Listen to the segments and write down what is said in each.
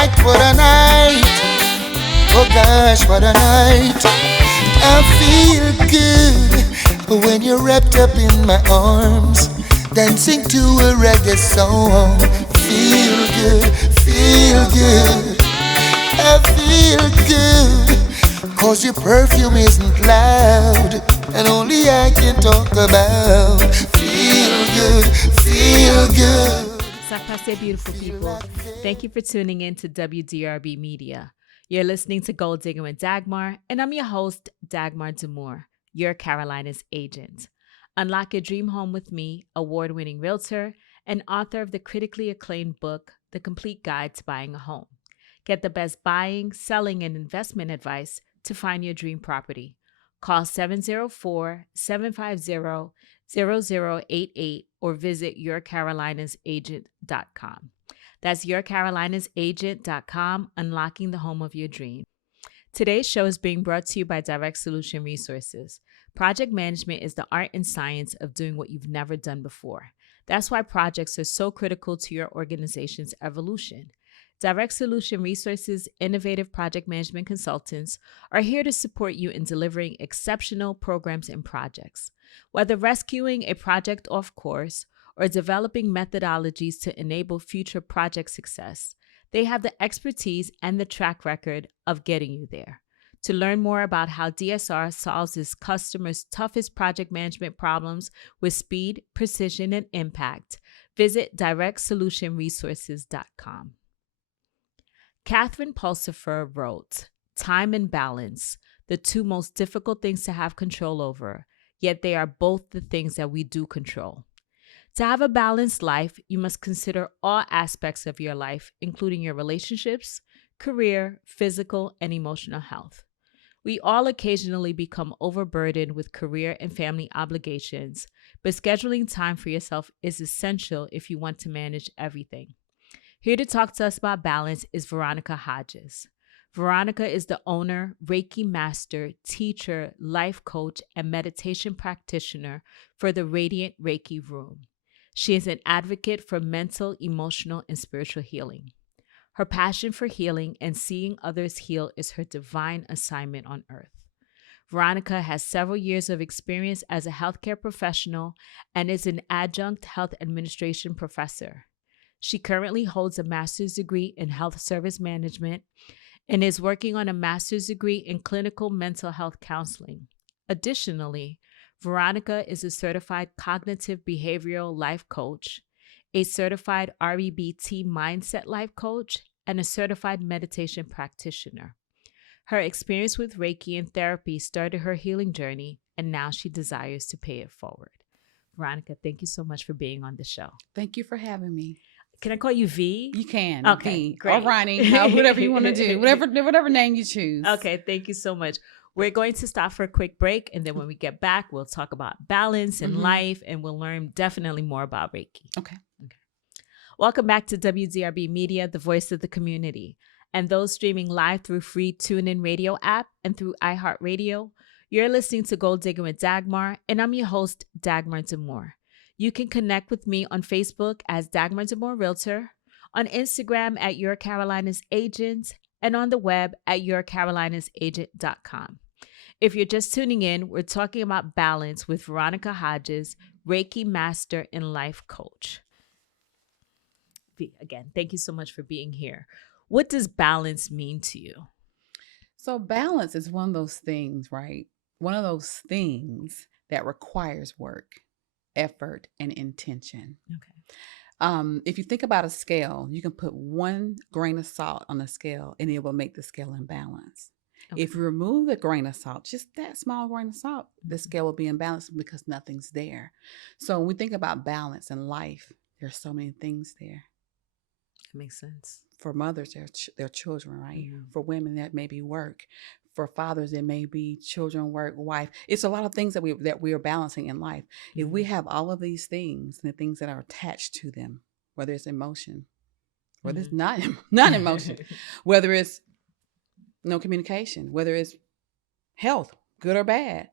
night, what a night. Oh gosh, what a night. I feel good when you're wrapped up in my arms, dancing to a reggae song. Feel good, feel good. I feel good, cause your perfume isn't loud, and only I can talk about. Feel good, feel good. Sakase, beautiful people. Thank you for tuning in to WDRB Media. You're listening to Goal Diggin with Dagmar, and I'm your host, Dagmar Demore, your Carolina's agent. Unlock your dream home with me, award-winning realtor and author of the critically acclaimed book, The Complete Guide to Buying a Home. Get the best buying, selling, and investment advice to find your dream property. Call 704-750-0088 or visit yourcarolinasagent.com. That's yourcarolinasagent.com, unlocking the home of your dream. Today's show is being brought to you by Direct Solution Resources. Project management is the art and science of doing what you've never done before. That's why projects are so critical to your organization's evolution. Direct Solution Resources' innovative project management consultants are here to support you in delivering exceptional programs and projects. Whether rescuing a project off course or developing methodologies to enable future project success, they have the expertise and the track record of getting you there. To learn more about how DSR solves its customers' toughest project management problems with speed, precision, and impact, visit directsolutionresources.com. Catherine Pulsifer wrote, "Time and balance, the two most difficult things to have control over, yet they are both the things that we do control. To have a balanced life, you must consider all aspects of your life, including your relationships, career, physical, and emotional health. We all occasionally become overburdened with career and family obligations, but scheduling time for yourself is essential if you want to manage everything." Here to talk to us about balance is Veronica Hodges. Veronica is the owner, Reiki Master, teacher, life coach, and meditation practitioner for the Radiant Reiki Room. She is an advocate for mental, emotional, and spiritual healing. Her passion for healing and seeing others heal is her divine assignment on earth. Veronica has several years of experience as a healthcare professional and is an adjunct health administration professor. She currently holds a master's degree in health service management and is working on a master's degree in clinical mental health counseling. Additionally, Veronica is a certified cognitive behavioral life coach, a certified REBT mindset life coach, and a certified meditation practitioner. Her experience with Reiki and therapy started her healing journey, and now she desires to pay it forward. Veronica, thank you so much for being on the show. Thank you for having me. Can I call you V? You can. Okay, V, great. or Ronnie, whatever you want to do. Whatever name you choose. Okay, thank you so much. We're going to stop for a quick break, and then when we get back, we'll talk about balance and life, and we'll learn definitely more about Reiki. Okay. Welcome back to WDRB Media, the voice of the community. And those streaming live through free TuneIn Radio app and through iHeartRadio, you're listening to Goal Diggin with Dagmar, and I'm your host, Dagmar Demore. You can connect with me on Facebook as Dagmar Demore Realtor, on Instagram at Your Carolina's Agent, and on the web at yourcarolinasagent.com. If you're just tuning in, we're talking about balance with Veronica Hodges, Reiki Master and Life Coach. Again, thank you so much for being here. What does balance mean to you? So balance is one of those things, right? One of those things that requires work, effort, and intention. Okay. If you think about a scale, you can put 1 grain of salt on the scale and it will make the scale imbalance. Okay. If you remove the grain of salt, just that small grain of salt, the scale will be imbalanced because nothing's there. So when we think about balance in life, there's so many things there. That makes sense. For mothers, their children, right? Mm-hmm. For women, that may be work. For fathers, it may be children, work, wife. It's a lot of things that we are balancing in life. Mm-hmm. If we have all of these things and the things that are attached to them, whether it's emotion, whether it's not emotion, whether it's no communication, whether it's health, good or bad,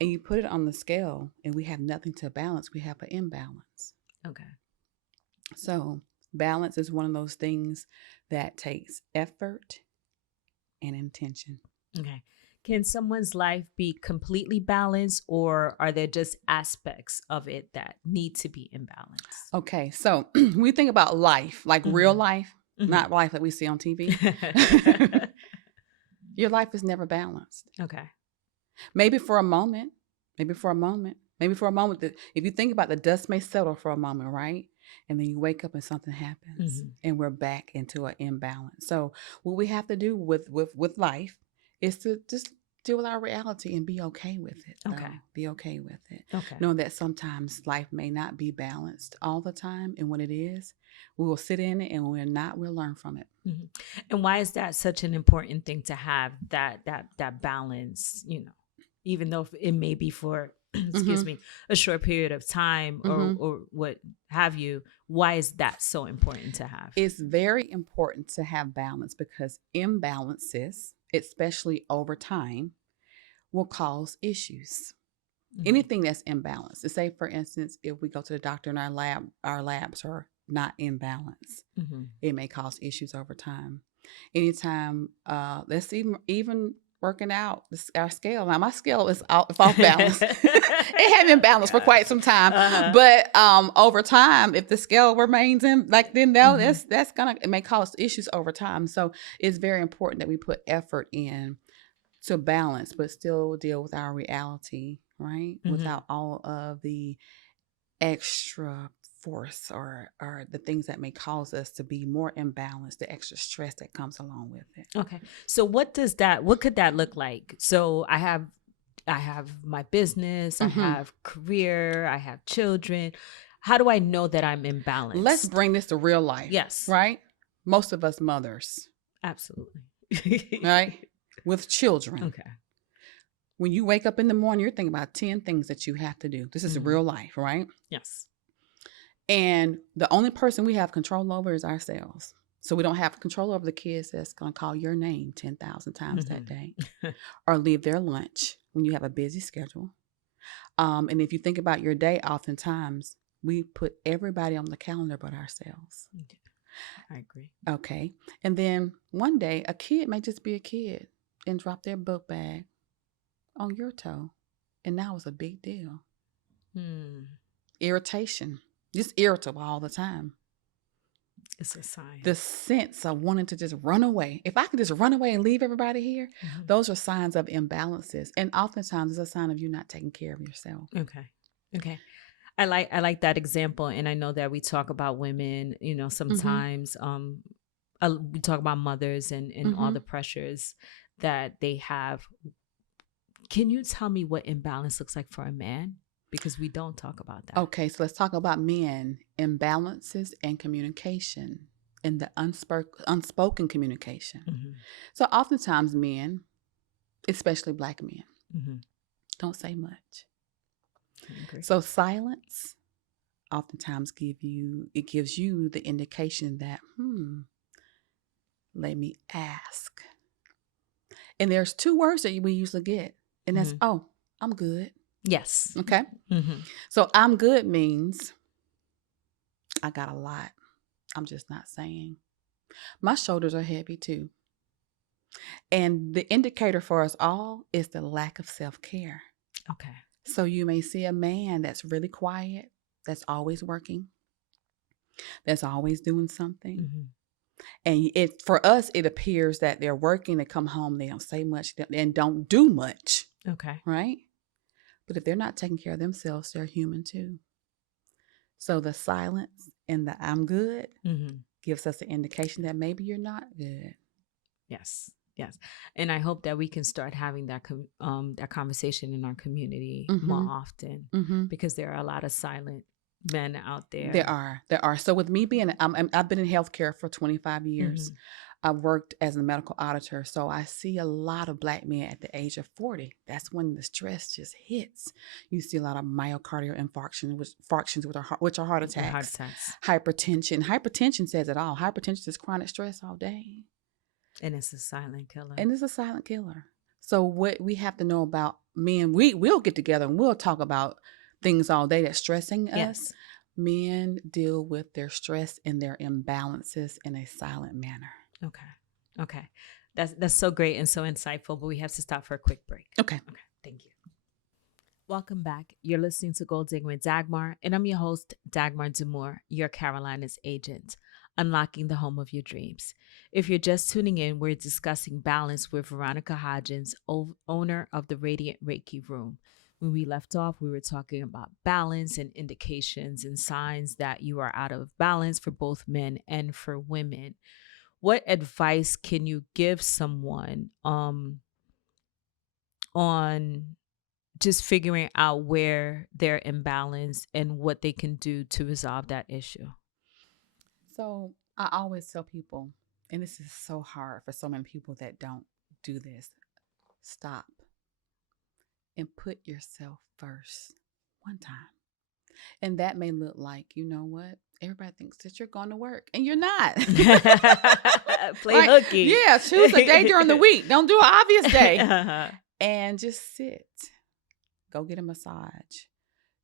and you put it on the scale and we have nothing to balance, we have an imbalance. Okay. So Balance is one of those things that takes effort and intention. Okay. Can someone's life be completely balanced, or are there just aspects of it that need to be in balance? Okay, so when we think about life, like real life, not life that we see on TV, your life is never balanced. Okay. Maybe for a moment, maybe for a moment, if you think about the dust may settle for a moment, right? And then you wake up and something happens and we're back into an imbalance. So what we have to do with life is to just deal with our reality and be okay with it. Okay. Be okay with it. Okay. Know that sometimes life may not be balanced all the time. And when it is, we will sit in it, and when we're not, we'll learn from it. And why is that such an important thing to have, that balance, even though it may be for excuse me, a short period of time or what have you? Why is that so important to have? It's very important to have balance because imbalances, especially over time, will cause issues. Anything that's imbalanced. Say, for instance, if we go to the doctor and our labs are not in balance, it may cause issues over time. Anytime, let's even working out our scale. Now my scale is off balance. It had been balanced for quite some time, but over time, if the scale remains in that's it may cause issues over time. So it's very important that we put effort in to balance, but still deal with our reality, right? Without all of the extra force or the things that may cause us to be more imbalanced, the extra stress that comes along with it. Okay. So what could that look like? So I have my business, I have career, I have children. How do I know that I'm imbalanced? Let's bring this to real life. Yes. Right? Most of us mothers. Absolutely. Right? With children. Okay. When you wake up in the morning, you're thinking about 10 things that you have to do. This is real life, right? Yes. And the only person we have control over is ourselves. So we don't have control over the kids that's going to call your name 10,000 times that day or leave their lunch when you have a busy schedule. And if you think about your day, oftentimes we put everybody on the calendar but ourselves. I agree. Okay. And then one day a kid may just be a kid and drop their book bag on your toe. And now it's a big deal. Irritation. Just irritable all the time. It's a sign. The sense of wanting to just run away. If I could just run away and leave everybody here, those are signs of imbalances. And oftentimes it's a sign of you not taking care of yourself. Okay. I like that example. And I know that we talk about women, sometimes we talk about mothers and all the pressures that they have. Can you tell me what imbalance looks like for a man? Because we don't talk about that. Okay, so let's talk about men, imbalances and communication and the unspoken communication. So oftentimes men, especially Black men, don't say much. So silence oftentimes gives you the indication that, let me ask. And there's two words that we usually get, and that's, oh, I'm good. Yes. Okay. So I'm good means I got a lot. I'm just not saying. My shoulders are heavy too. And the indicator for us all is the lack of self-care. Okay. So you may see a man that's really quiet, that's always working, that's always doing something. And for us, it appears that they're working, they come home, they don't say much and don't do much. Okay. Right? But if they're not taking care of themselves, they're human too. So the silence and the I'm good gives us an indication that maybe you're not good. Yes. And I hope that we can start having that conversation in our community more often because there are a lot of silent men out there. There are. So with me being, I've been in healthcare for 25 years. I've worked as a medical auditor, so I see a lot of Black men at the age of 40. That's when the stress just hits. You see a lot of myocardial infarctions, which are heart attacks. Hypertension. Hypertension says it all. Hypertension is chronic stress all day. And it's a silent killer. So what we have to know about men, we'll get together and we'll talk about things all day that's stressing us. Men deal with their stress and their imbalances in a silent manner. Okay. That's so great and so insightful, but we have to stop for a quick break. Okay. Thank you. Welcome back. You're listening to Goal Diggin with Dagmar, and I'm your host, Dagmar Dumore, your Carolina's agent, unlocking the home of your dreams. If you're just tuning in, we're discussing balance with Veronica Hodges, owner of the Radiant Reiki Room. When we left off, we were talking about balance and indications and signs that you are out of balance for both men and for women. What advice can you give someone on just figuring out where they're imbalanced and what they can do to resolve that issue? So I always tell people, and this is so hard for so many people that don't do this, stop and put yourself first one time. And that may look like, you know what? Everybody thinks that you're going to work and you're not. Play hooky. Yeah, choose a day during the week. Don't do an obvious day. And just sit. Go get a massage.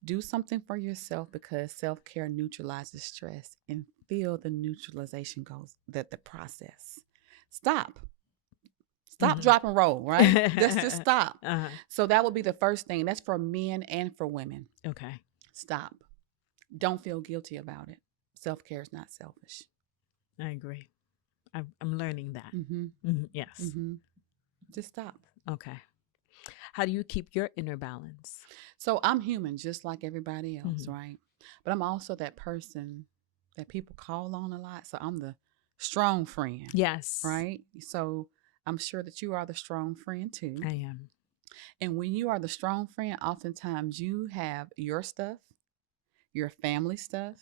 Do something for yourself, because self-care neutralizes stress, and feel the neutralization goes, that the process. Stop, drop, and roll, right? Just stop. So that would be the first thing. That's for men and for women. Okay. Stop. Don't feel guilty about it. Self-care is not selfish. I agree. I'm learning that. Yes. Just stop. Okay. How do you keep your inner balance? So I'm human just like everybody else, right? But I'm also that person that people call on a lot. So I'm the strong friend. Yes. Right? So I'm sure that you are the strong friend too. I am. And when you are the strong friend, oftentimes you have your stuff, your family stuff,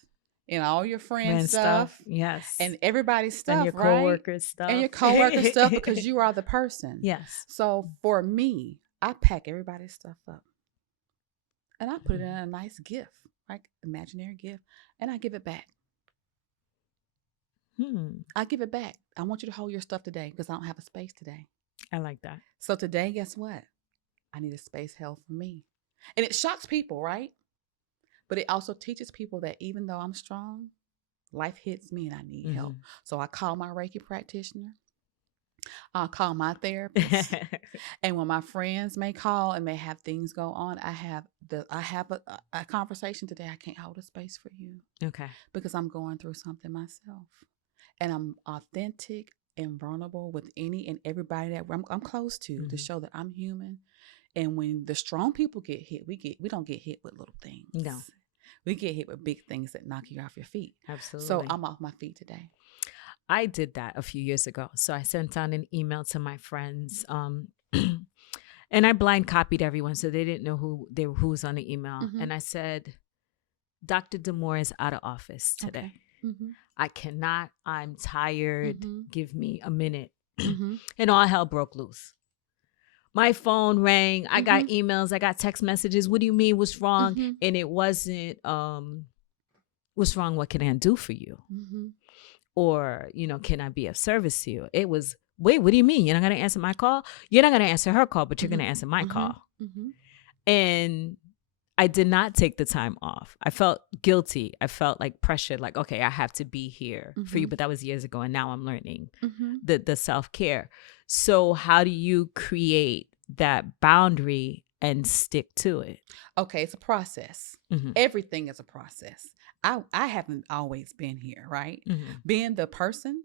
and all your friends' stuff. Yes. And everybody's stuff, and your coworkers' stuff. And your coworkers' stuff, because you are the person. Yes. So for me, I pack everybody's stuff up. And I put it in a nice gift, like imaginary gift, and I give it back. I give it back. I want you to hold your stuff today because I don't have a space today. I like that. So today, guess what? I need a space held for me. And it shocks people, right? But it also teaches people that even though I'm strong, life hits me and I need help. So I call my Reiki practitioner. I'll call my therapist. And when my friends may call and may have things go on, I have a conversation today. I can't hold a space for you. Okay. Because I'm going through something myself. And I'm authentic and vulnerable with any and everybody that I'm close to show that I'm human. And when the strong people get hit, we don't get hit with little things. No. We get hit with big things that knock you off your feet. Absolutely. So I'm off my feet today. I did that a few years ago. So I sent out an email to my friends, and I blind copied everyone so they didn't know who was on the email. And I said, Dr. Dumore is out of office today. Okay. I cannot. I'm tired. Give me a minute. And all hell broke loose. My phone rang. I got emails. I got text messages. What do you mean? What's wrong? And it wasn't, what's wrong? What can I do for you? Or, can I be of service to you? It was, wait, what do you mean? You're not going to answer my call? You're not going to answer her call, but you're going to answer my call. And I did not take the time off. I felt guilty. I felt like pressured, like, okay, I have to be here for you. But that was years ago. And now I'm learning the self-care. So how do you create that boundary and stick to it? Okay, it's a process. Everything is a process. I haven't always been here, right? Being the person,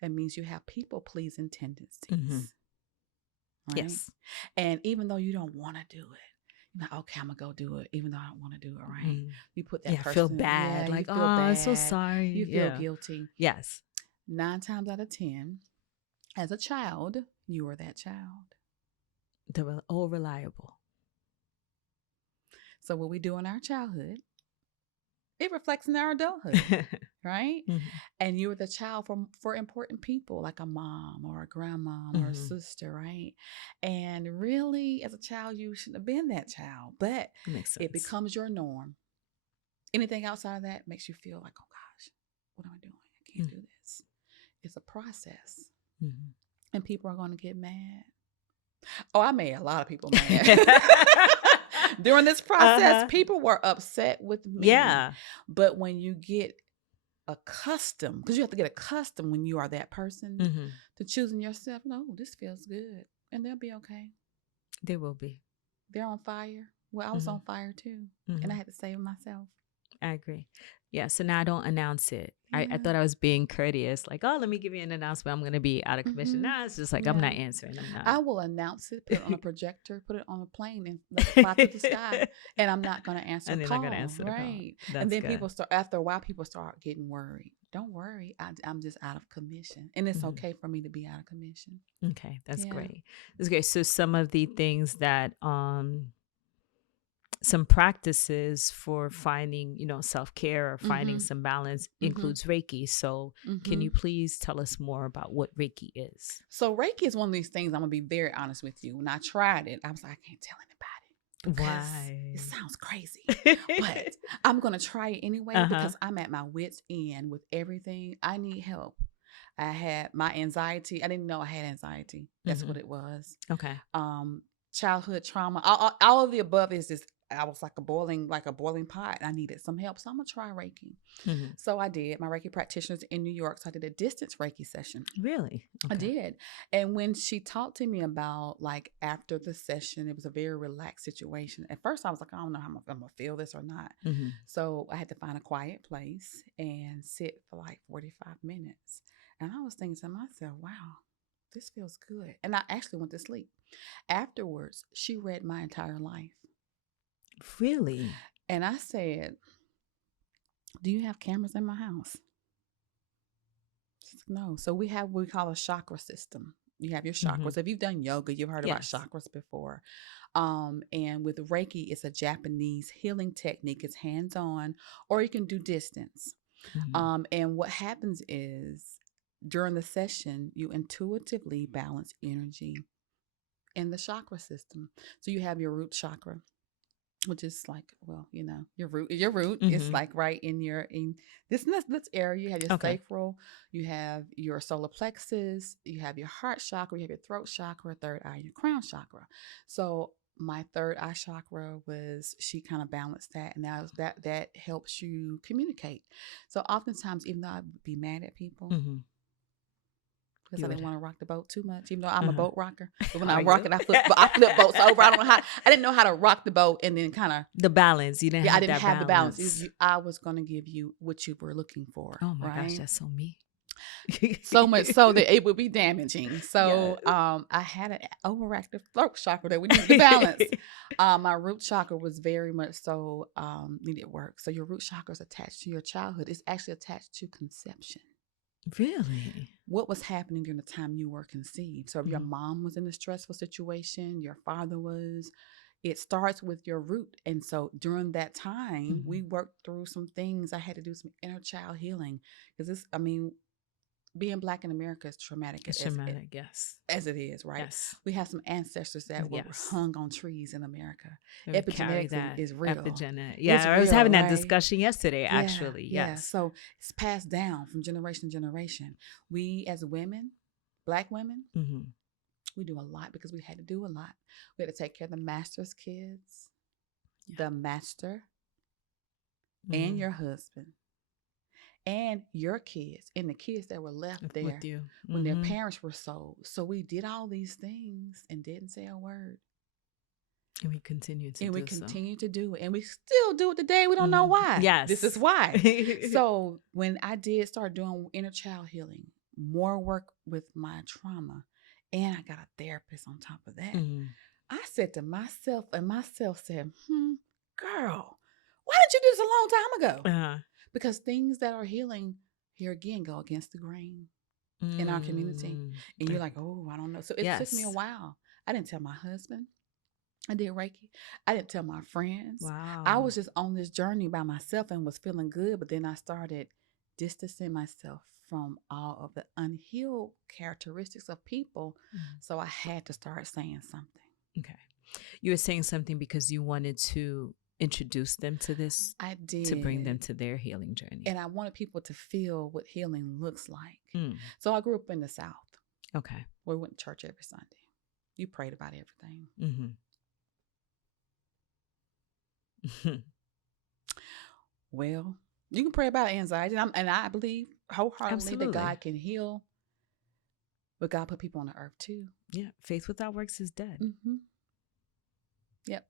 that means you have people-pleasing tendencies. Right? Yes. And even though you don't want to do it, you're like, okay, I'm going to go do it, even though I don't want to do it, right? You put that person. Feel bad. Like, oh, I'm so sorry. You feel guilty. Yes. 9 times out of 10, as a child, you were that child. They were all reliable. So what we do in our childhood, it reflects in our adulthood, right? And you were the child for important people, like a mom or a grandmom or a sister, right? And really, as a child, you shouldn't have been that child, but it becomes your norm. Anything outside of that makes you feel like, oh gosh, what am I doing? I can't do this. It's a process. And people are going to get mad. Oh, I made a lot of people mad. During this process, Uh-huh. people were upset with me. Yeah. But when you get accustomed, because you have to get accustomed when you are that person Mm-hmm. to choosing yourself, no, this feels good. And they'll be okay. They will be. They're on fire. Well, I was on fire too. And I had to save myself. I agree. Yeah. So now I don't announce it. I Yeah. thought I was being courteous, like, oh, let me give you an announcement. I'm going to be out of commission. Mhm. Now it's just like, Yeah. I'm not answering. I'm not. I will announce it, put it on a projector, put it on a plane, and let it fly through the sky. And I'm not going to answer And the they're call. not gonna answer the call. Right. That's And then good. people start, after a while, people start getting worried. Don't worry. I'm just out of commission. And it's okay for me to be out of commission. Okay. That's Yeah. great. That's great. So some of the things that, some practices for finding, self-care or finding some balance includes Reiki. So can you please tell us more about what Reiki is? So Reiki is one of these things, I'm going to be very honest with you. When I tried it, I was like, I can't tell anybody. Because Why? it sounds crazy. But I'm going to try it anyway because I'm at my wit's end with everything. I need help. I had my anxiety. I didn't know I had anxiety. That's what it was. Okay. Childhood trauma. All of the above is just, I was like a boiling pot. I needed some help. So I'm going to try Reiki. So I did. My Reiki practitioner's in New York. So I did a distance Reiki session. Really? Okay. I did. And when she talked to me about, like, after the session, it was a very relaxed situation. At first I was like, I don't know how I'm going to feel this or not. So I had to find a quiet place and sit for like 45 minutes. And I was thinking to myself, wow, this feels good. And I actually went to sleep. Afterwards, she read my entire life. Really? And I said, do you have cameras in my house? She's like, no. So we have what we call a chakra system. You have your chakras. If you've done yoga, you've heard about chakras before. And with Reiki, it's a Japanese healing technique. It's hands-on, or you can do distance. And what happens is during the session, you intuitively balance energy in the chakra system. So you have your root chakra, which is like, well, your root is like right in this area. You have your sacral, you have your solar plexus, you have your heart chakra, you have your throat chakra, third eye, your crown chakra. So my third eye chakra she kind of balanced that, and now that helps you communicate. So oftentimes, even though I'd be mad at people, because I didn't want to rock the boat too much, even though I'm a boat rocker. But when I rock it, I flip boats over. I didn't know how to rock the boat and then kind of the balance. You didn't. Yeah, have I didn't that have the balance. balance. I was going to give you what you were looking for. Oh my right? gosh, that's so me. So much so that it would be damaging. So I had an overactive throat chakra that we needed to balance. My root chakra was very much so needed work. So your root chakra is attached to your childhood. It's actually attached to conception. Really? What was happening during the time you were conceived? So if your mom was in a stressful situation, your father was, it starts with your root. And so during that time, we worked through some things. I had to do some inner child healing because being Black in America is traumatic. It's traumatic, yes. As it is, right? Yes. We have some ancestors that were hung on trees in America. Epigenetic is real. Epigenetic. Yeah, I was having that discussion yesterday, actually. Yeah. Yes. So it's passed down from generation to generation. We as women, Black women, we do a lot because we had to do a lot. We had to take care of the master's kids, the master, and your husband. And your kids and the kids that were left there with you when their parents were sold. So we did all these things and didn't say a word. And we continue to do it. And we still do it today. We don't know why. Yes. This is why. So when I did start doing inner child healing, more work with my trauma, and I got a therapist on top of that, I said to myself, and myself said, girl, why didn't you do this a long time ago? Because things that are healing, here again, go against the grain in our community. And you're like, oh, I don't know. So it took me a while. I didn't tell my husband I did Reiki. I didn't tell my friends. Wow. I was just on this journey by myself and was feeling good. But then I started distancing myself from all of the unhealed characteristics of people. So I had to start saying something. Okay. You were saying something because you wanted to introduce them to this. I did. To bring them to their healing journey. And I wanted people to feel what healing looks like. So I grew up in the South. Okay. Where we went to church every Sunday. You prayed about everything. Well, you can pray about anxiety, and I believe wholeheartedly that Absolutely. God can heal, but God put people on the earth too. Yeah. Faith without works is dead. Mm-hmm. Yep.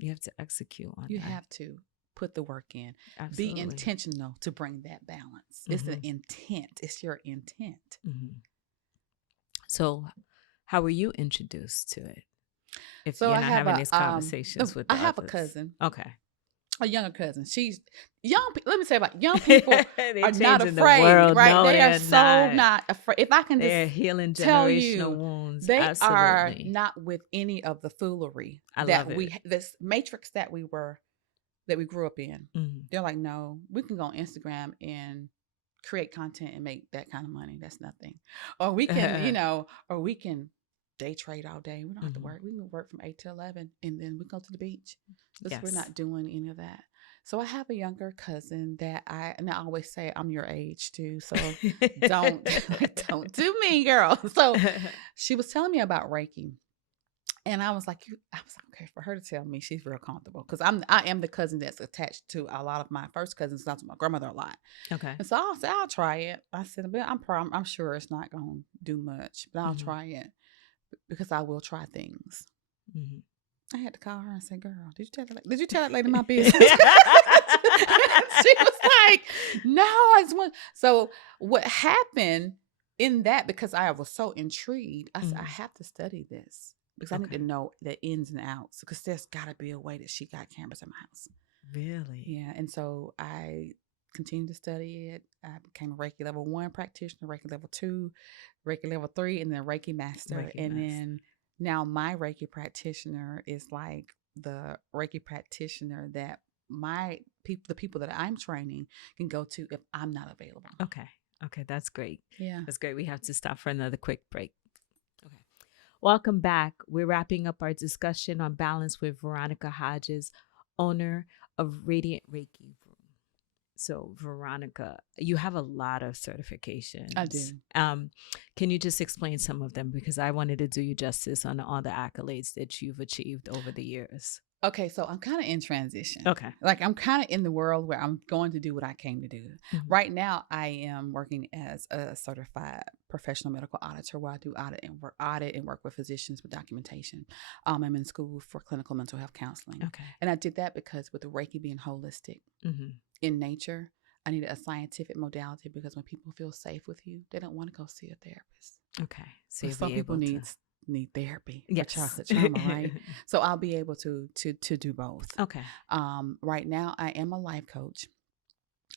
You have to execute on You that. have to put the work in. Absolutely. Be intentional to bring that balance. It's the intent. It's your intent. So, how were you introduced to it? If So you're I not have having these conversations with I the have a others. cousin. Okay. A younger cousin. She's young. Let me say about young people They're are not changing the afraid, world. right? No, They are they're so not. not afraid. If I can They're just healing tell generational you, wounds. they are Absolutely. not with any of the foolery I that love it. this matrix that we grew up in. They're like, no, we can go on Instagram and create content and make that kind of money. That's nothing. Or we can, or we can day trade all day. We don't have to work. We can work from 8 to 11 and then we go to the beach. Because we're not doing any of that. So I have a younger cousin that I always say I'm your age too. So don't do me, girl. So she was telling me about Reiki. And I was like, okay, for her to tell me, she's real comfortable because I am the cousin that's attached to a lot of my first cousins, not to my grandmother a lot. Okay. And so I said, I'll try it. I said, but I'm sure it's not going to do much, but I'll try it because I will try things. I had to call her and say, girl, did you tell that lady my business? She was like, no, I just want. So what happened in that, because I was so intrigued, I said, I have to study this. Because I need to know the ins and outs. Because there's got to be a way that she got cameras in my house. Really? Yeah. And so I continued to study it. I became a Reiki level 1 practitioner, Reiki level 2, Reiki level 3, and then Reiki Master. Then now my Reiki practitioner is like the Reiki practitioner that the people that I'm training can go to if I'm not available. Okay. That's great. Yeah. That's great. We have to stop for another quick break. Okay. Welcome back. We're wrapping up our discussion on balance with Veronica Hodges, owner of Radiant Reiki Room. So, Veronica, you have a lot of certifications. I do. Can you just explain some of them? Because I wanted to do you justice on all the accolades that you've achieved over the years. Okay, so I'm kind of in transition. Okay. Like I'm kind of in the world where I'm going to do what I came to do. Right now, I am working as a certified professional medical auditor where I do audit and work with physicians with documentation. I'm in school for clinical mental health counseling. Okay. And I did that because with the Reiki being holistic in nature, I needed a scientific modality because when people feel safe with you, they don't want to go see a therapist. Okay. So some people need therapy. Yes. For trauma, right? So I'll be able to do both. Okay. Right now I am a life coach.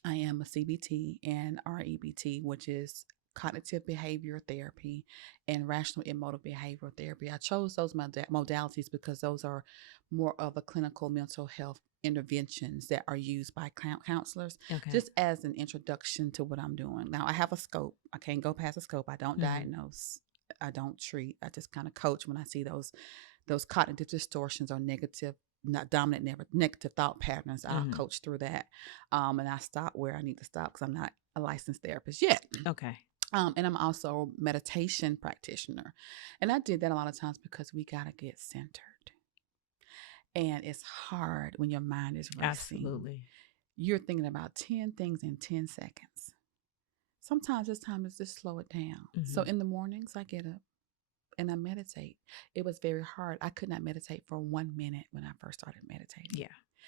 I am a CBT and REBT, which is cognitive behavior therapy and rational emotive behavioral therapy. I chose those modalities because those are more of a clinical mental health interventions that are used by counselors, just as an introduction to what I'm doing. Now I have a scope. I can't go past a scope. I don't diagnose. I don't treat. I just kind of coach when I see those cognitive distortions or negative thought patterns. I'll coach through that. And I stop where I need to stop because I'm not a licensed therapist yet. Okay. And I'm also a meditation practitioner. And I did that a lot of times because we got to get centered. And it's hard when your mind is racing. Absolutely. You're thinking about 10 things in 10 seconds. Sometimes it's time to just slow it down. So in the mornings, I get up and I meditate. It was very hard. I could not meditate for 1 minute when I first started meditating. Yeah,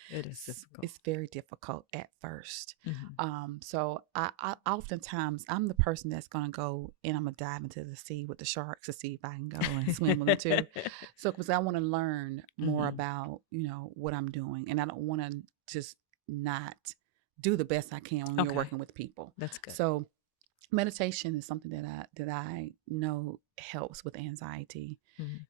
it is difficult. It's very difficult at first. So I oftentimes, I'm the person that's going to go and I'm going to dive into the sea with the sharks to see if I can go and swim with them too. So because I want to learn more about, what I'm doing. And I don't want to just not do the best I can when you're working with people. That's good. So meditation is something that I know helps with anxiety.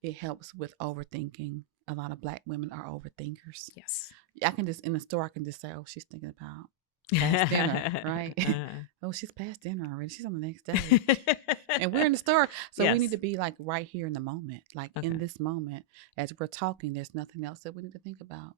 It helps with overthinking. A lot of Black women are overthinkers. Yes. I can just, in the store, I can just say, oh, she's thinking about past dinner, right? Oh, she's past dinner already. She's on the next day. And we're in the store. So we need to be like right here in the moment. Like in this moment, as we're talking, there's nothing else that we need to think about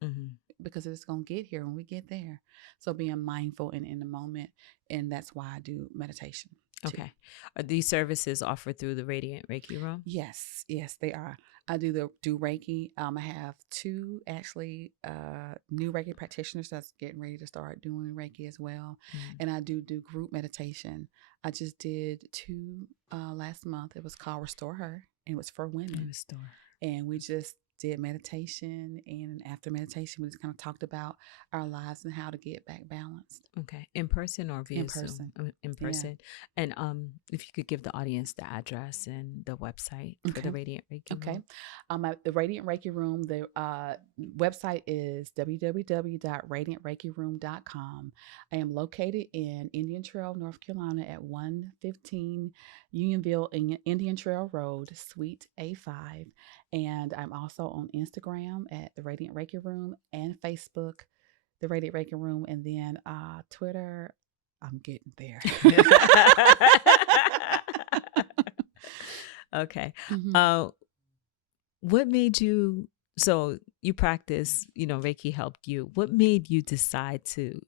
because it's going to get here when we get there. So being mindful and in the moment. And that's why I do meditation too. Okay. Are these services offered through the Radiant Reiki Room? Yes, they are. I do Reiki. I have two actually new Reiki practitioners that's getting ready to start doing Reiki as well, and I do group meditation. I just did two last month. It was called Restore Her, and it was for women. Restore. And we just did meditation, and after meditation, we just kind of talked about our lives and how to get back balanced. Okay, in person or via In person. Zoom? In person. Yeah. And if you could give the audience the address and the website for the Radiant Reiki Room. At the Radiant Reiki Room, the website is www.radiantreikiroom.com. I am located in Indian Trail, North Carolina at 115 Unionville Indian Trail Road, Suite A5. And I'm also on Instagram at the Radiant Reiki Room and Facebook, the Radiant Reiki Room, and then Twitter. I'm getting there. Okay. What made you, so you practice, Reiki helped you. What made you decide to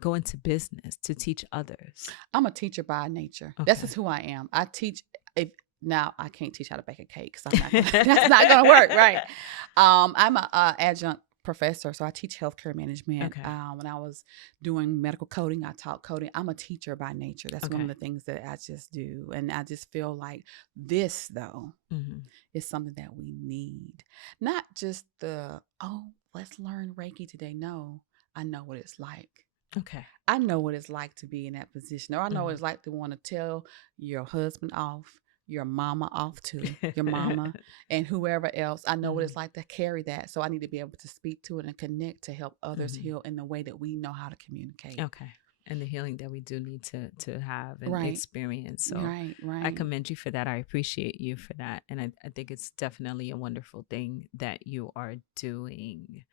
go into business, to teach others? I'm a teacher by nature. Okay. That's just who I am. I teach. Now I can't teach how to bake a cake, so that's not going to work, right? I'm an adjunct professor, so I teach healthcare management. Okay. When I was doing medical coding, I taught coding. I'm a teacher by nature. That's one of the things that I just do, and I just feel like this, though, is something that we need. Not just let's learn Reiki today. No, I know what it's like. Okay. I know what it's like to be in that position, or I know what it's like to want to tell your husband off, your mama off too, your mama and whoever else. I know what it's like to carry that. So I need to be able to speak to it and connect to help others heal in the way that we know how to communicate. Okay. And the healing that we do need to have and experience. So right. I commend you for that. I appreciate you for that. And I think it's definitely a wonderful thing that you are doing.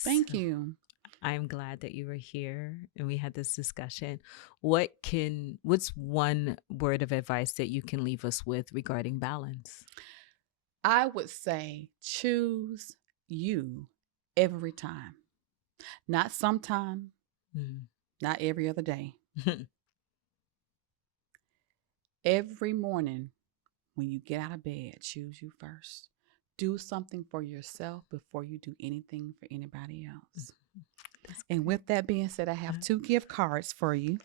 Thank you. I'm glad that you were here and we had this discussion. What's one word of advice that you can leave us with regarding balance? I would say choose you every time. Not sometime, not every other day. Every morning when you get out of bed, choose you first. Do something for yourself before you do anything for anybody else. And with that being said, I have 2 gift cards for you.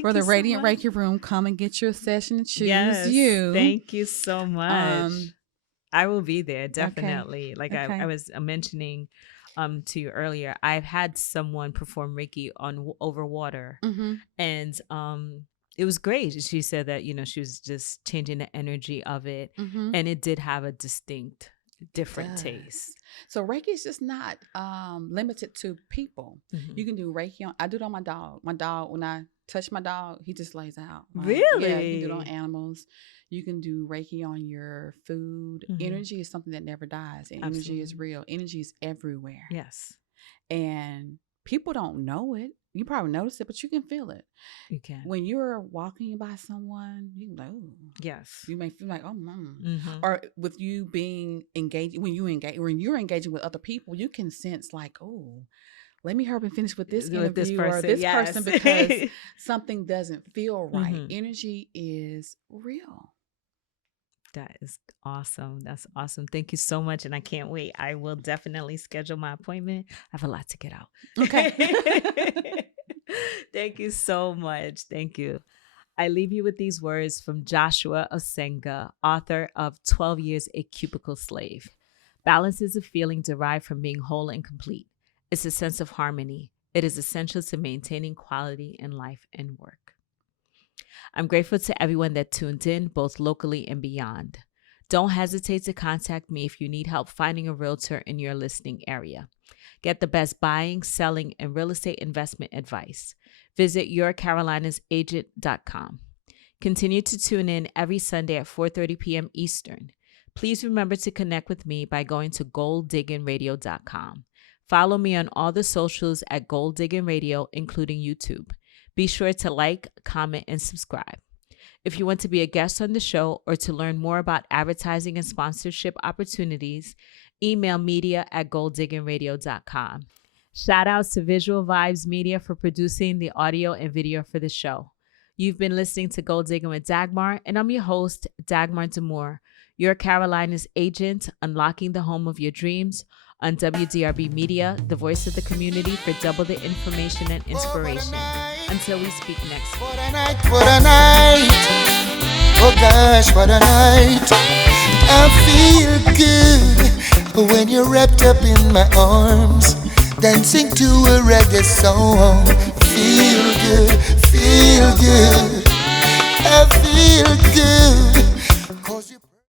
For the Radiant Reiki Room. Come and get your session and choose you. Thank you so much. I will be there, definitely. Okay. I was mentioning to you earlier, I've had someone perform Reiki over water. And it was great. She said that, she was just changing the energy of it. And it did have a distinct different taste. So Reiki is just not limited to people. You can do Reiki on, I do it on my dog. My dog, when I touch my dog, he just lays out. Really? Yeah, you can do it on animals. You can do Reiki on your food. Energy is something that never dies. And energy is real. Energy is everywhere. Yes. And people don't know it. You probably notice it, but you can feel it. You can. When you're walking by someone, you know. Yes. You may feel like, oh, or with you being engaged, when you're engaging with other people, you can sense like, oh, let me hurry and finish with this interview or this person because something doesn't feel right. Energy is real. That is awesome. That's awesome. Thank you so much. And I can't wait. I will definitely schedule my appointment. I have a lot to get out. Okay. Thank you so much. Thank you. I leave you with these words from Joshua Osenga, author of 12 Years a Cubicle Slave. Balance is a feeling derived from being whole and complete. It's a sense of harmony. It is essential to maintaining quality in life and work. I'm grateful to everyone that tuned in, both locally and beyond. Don't hesitate to contact me if you need help finding a realtor in your listening area. Get the best buying, selling, and real estate investment advice. Visit yourcarolinasagent.com. Continue to tune in every Sunday at 4:30 p.m. Eastern. Please remember to connect with me by going to goaldigginradio.com. Follow me on all the socials at Goal Diggin Radio, including YouTube. Be sure to like, comment, and subscribe. If you want to be a guest on the show or to learn more about advertising and sponsorship opportunities, email media@goaldigginradio.com. Shout outs to Visual Vibes Media for producing the audio and video for the show. You've been listening to Goal Diggin with Dagmar, and I'm your host, Dagmar D'Amour, You're Carolina's agent, unlocking the home of your dreams on WDRB Media, the voice of the community for double the information and inspiration. Until we speak next week. What a night, what a night. Oh gosh, what a night. I feel good when you're wrapped up in my arms, dancing to a reggae song. Feel good, feel good. I feel good.